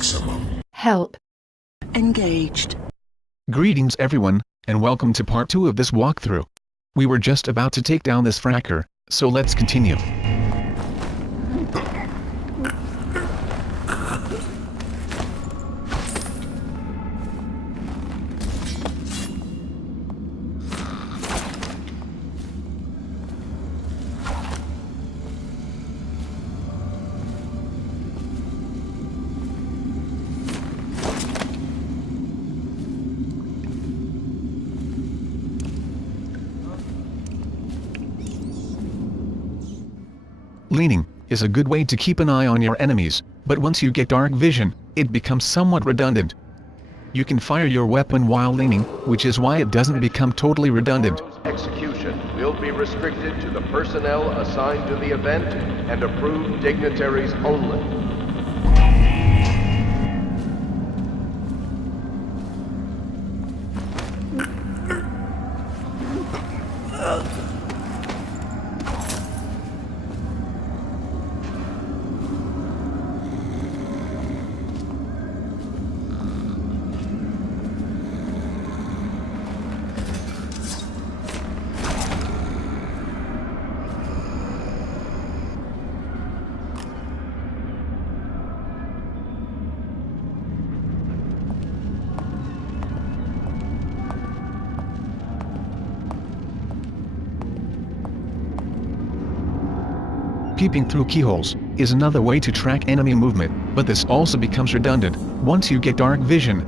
maximum. Help. Engaged. Greetings everyone, and welcome to part 2 of this walkthrough. We were just about to take down this fracker, so let's continue. Leaning is a good way to keep an eye on your enemies, but once you get dark vision, it becomes somewhat redundant. You can fire your weapon while leaning, which is why it doesn't become totally redundant. Execution will be restricted to the personnel assigned to the event and approved dignitaries only. Peeping through keyholes is another way to track enemy movement, but this also becomes redundant once you get dark vision.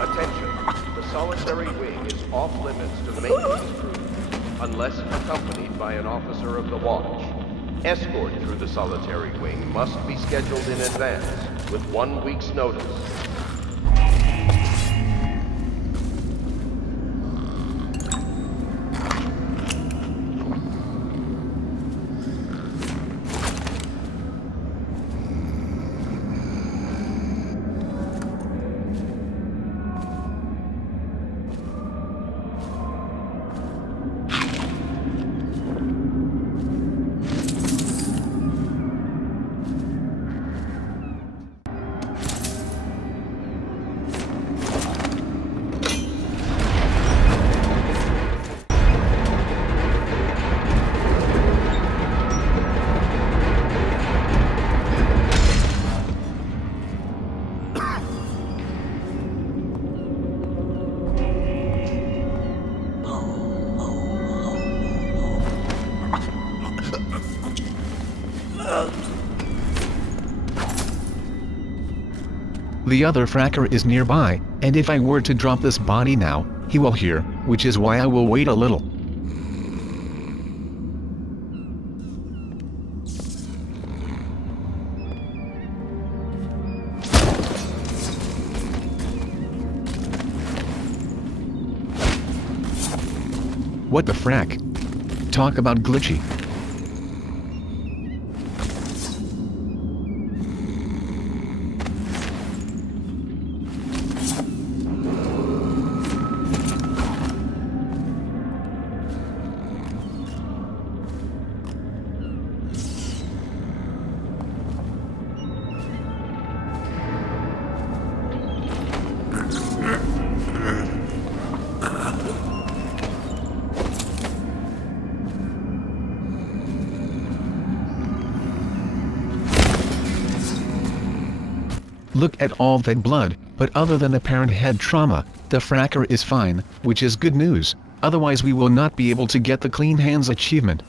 Attention, the solitary wing is off limits to the maintenance crew, unless accompanied by an officer of the watch. Escort through the solitary wing must be scheduled in advance, with 1 week's notice. The other fracker is nearby, and if I were to drop this body now, he will hear, which is why I will wait a little. What the frack? Talk about glitchy. Look at all that blood, but other than apparent head trauma, the fracker is fine, which is good news, otherwise we will not be able to get the clean hands achievement.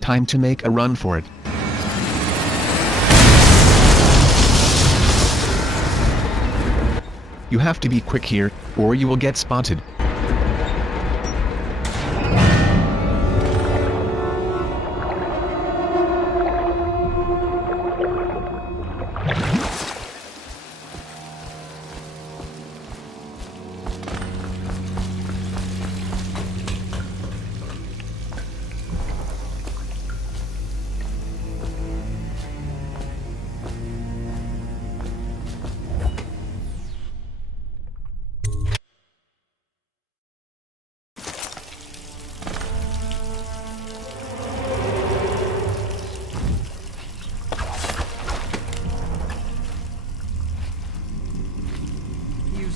Time to make a run for it. You have to be quick here, or you will get spotted.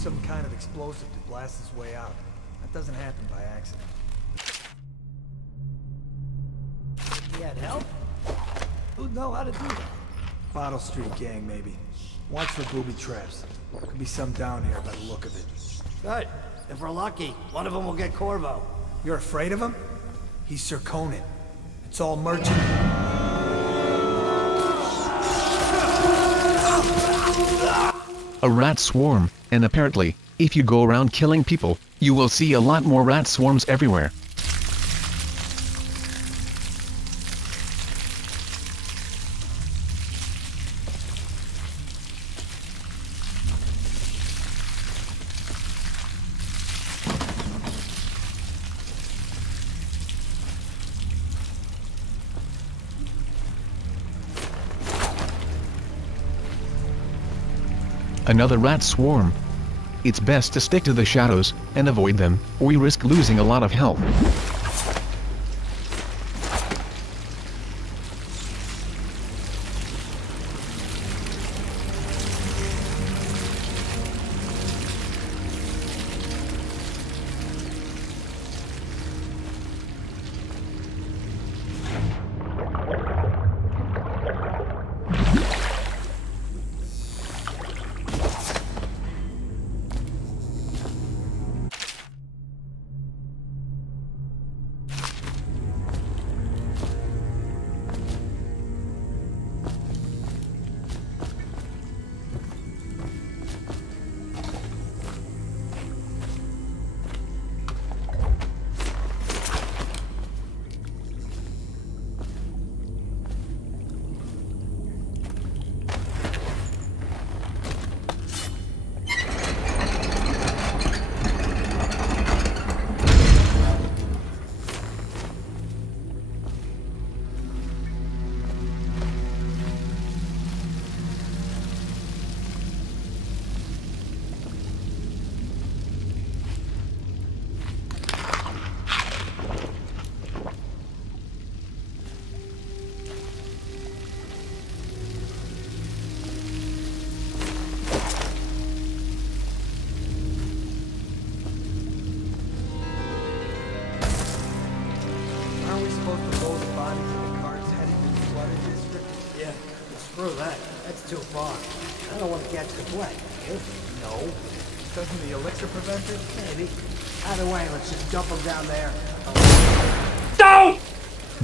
some kind of explosive to blast his way out. That doesn't happen by accident. He had help? Who'd know how to do that? Bottle Street gang, maybe. Watch for booby traps. Could be some down here by the look of it. Good. If we're lucky, one of them will get Corvo. You're afraid of him? He's Sir Conan. It's all merchant. A rat swarm, and apparently, if you go around killing people, you will see a lot more rat swarms everywhere. Another rat swarm. It's best to stick to the shadows and avoid them, or you risk losing a lot of health. Screw that. That's too far. I don't want to catch the plague. You? No. Doesn't the elixir prevent it? Maybe. Either way, let's just dump them down there. No!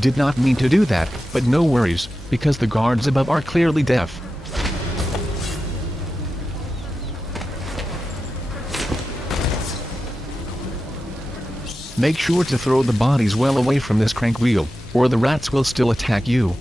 Did not mean to do that, but no worries, because the guards above are clearly deaf. Make sure to throw the bodies well away from this crank wheel, or the rats will still attack you.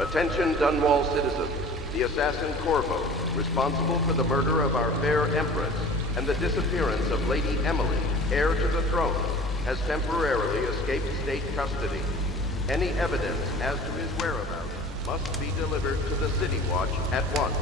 Attention Dunwall citizens. The assassin Corvo, responsible for the murder of our fair empress and the disappearance of Lady Emily, heir to the throne, has temporarily escaped state custody. Any evidence as to his whereabouts must be delivered to the City Watch at once.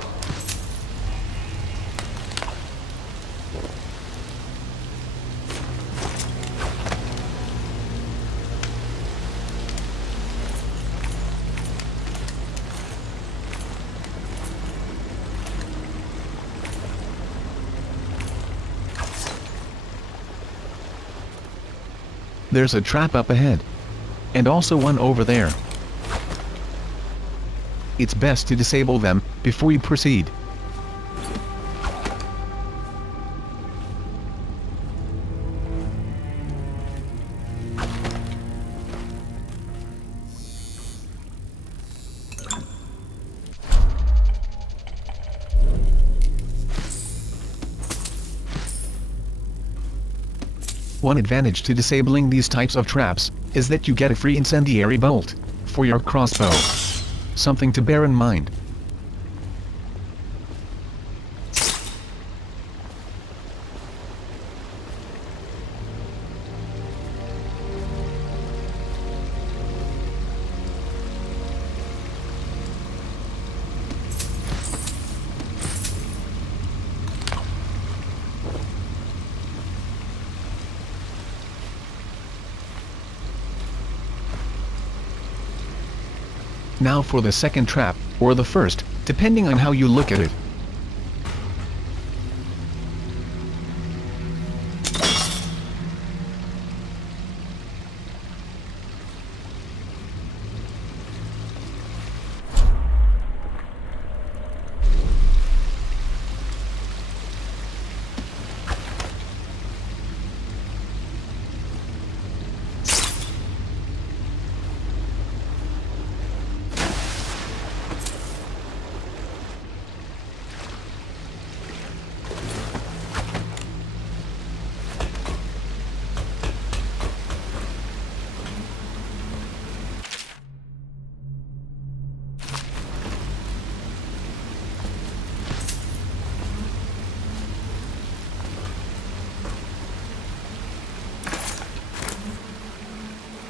There's a trap up ahead. And also one over there. It's best to disable them before you proceed. One advantage to disabling these types of traps is that you get a free incendiary bolt for your crossbow. Something to bear in mind. Now for the second trap, or the first, depending on how you look at it.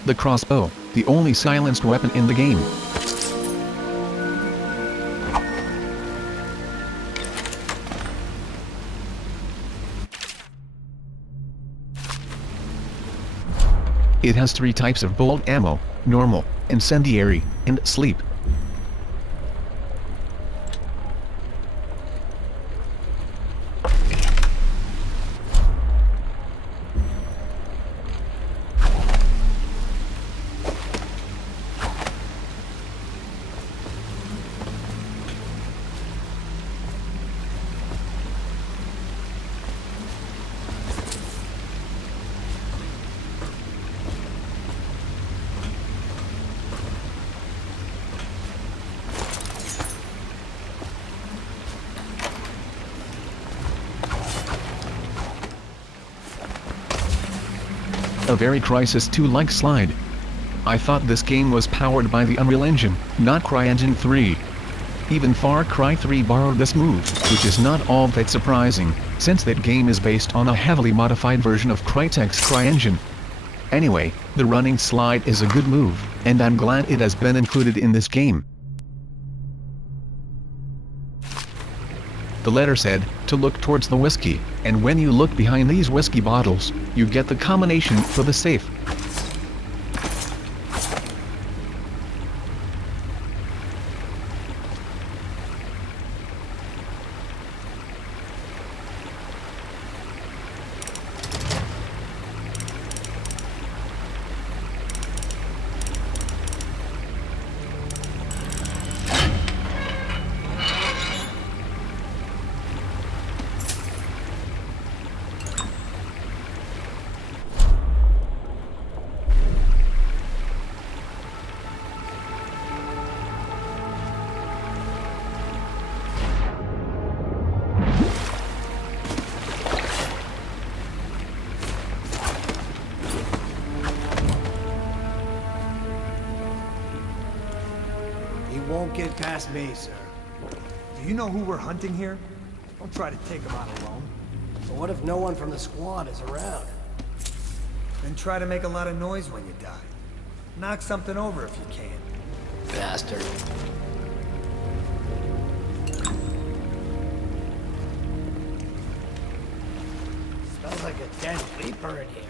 The crossbow, the only silenced weapon in the game. It has 3 types of bolt ammo: normal, incendiary, and sleep. A very Crysis 2-like slide. I thought this game was powered by the Unreal Engine, not CryEngine 3. Even Far Cry 3 borrowed this move, which is not all that surprising, since that game is based on a heavily modified version of Crytek's CryEngine. Anyway, the running slide is a good move, and I'm glad it has been included in this game. The letter said to look towards the whiskey, and when you look behind these whiskey bottles, you get the combination for the safe. Won't get past me, sir. Do you know who we're hunting here? Don't try to take him out alone. But what if no one from the squad is around? Then try to make a lot of noise when you die. Knock something over if you can. Bastard. Smells like a dead reaper in here.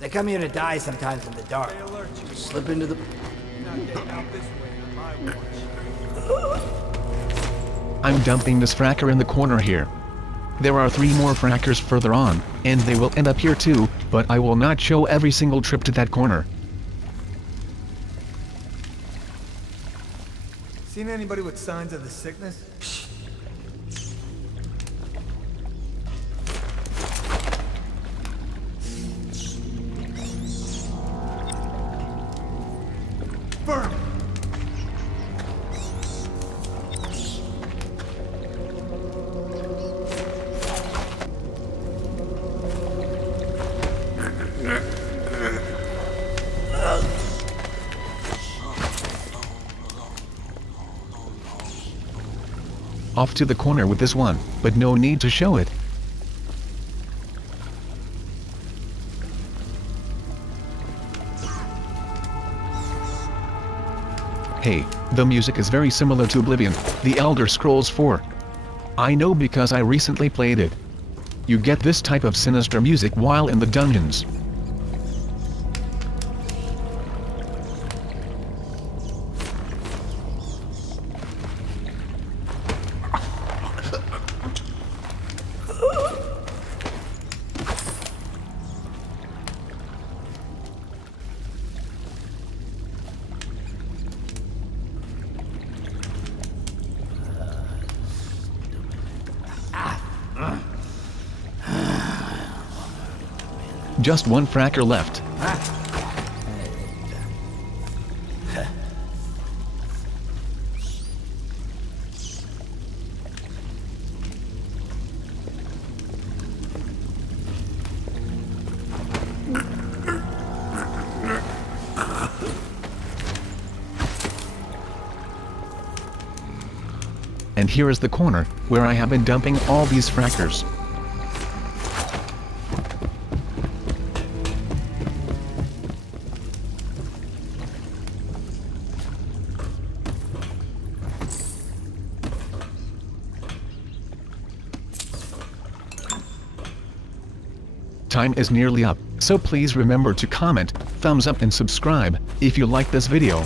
They come here to die sometimes in the dark. Slip into the... I'm dumping this fracker in the corner here. There are 3 more frackers further on, and they will end up here too, but I will not show every single trip to that corner. Seen anybody with signs of the sickness? Burn! Off to the corner with this one, but no need to show it. Hey, the music is very similar to Oblivion, The Elder Scrolls 4. I know because I recently played it. You get this type of sinister music while in the dungeons. Just one fracker left. And here is the corner, where I have been dumping all these frackers. Time is nearly up, so please remember to comment, thumbs up and subscribe, if you like this video.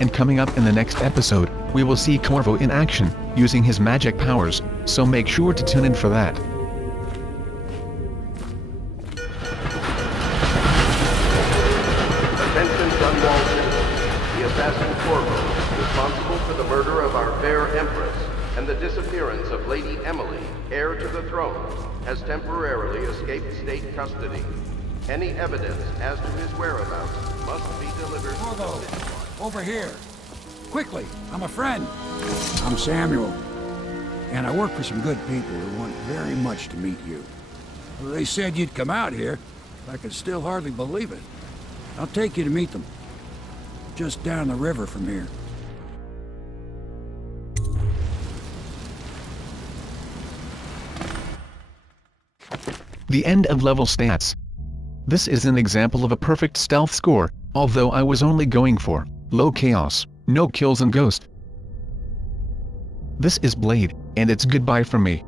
And coming up in the next episode, we will see Corvo in action, using his magic powers, so make sure to tune in for that. Attention Dunwall citizens. The assassin Corvo, responsible for the murder of our fair Empress, and the disappearance of Lady Emily, heir to the throne, has temporarily escaped state custody. Any evidence as to his whereabouts must be delivered to the city. Over here. Quickly, I'm a friend. I'm Samuel. And I work for some good people who want very much to meet you. They said you'd come out here. I can still hardly believe it. I'll take you to meet them. Just down the river from here. The end of level stats. This is an example of a perfect stealth score, although I was only going for low chaos, no kills and ghost. This is Blade, and it's goodbye from me.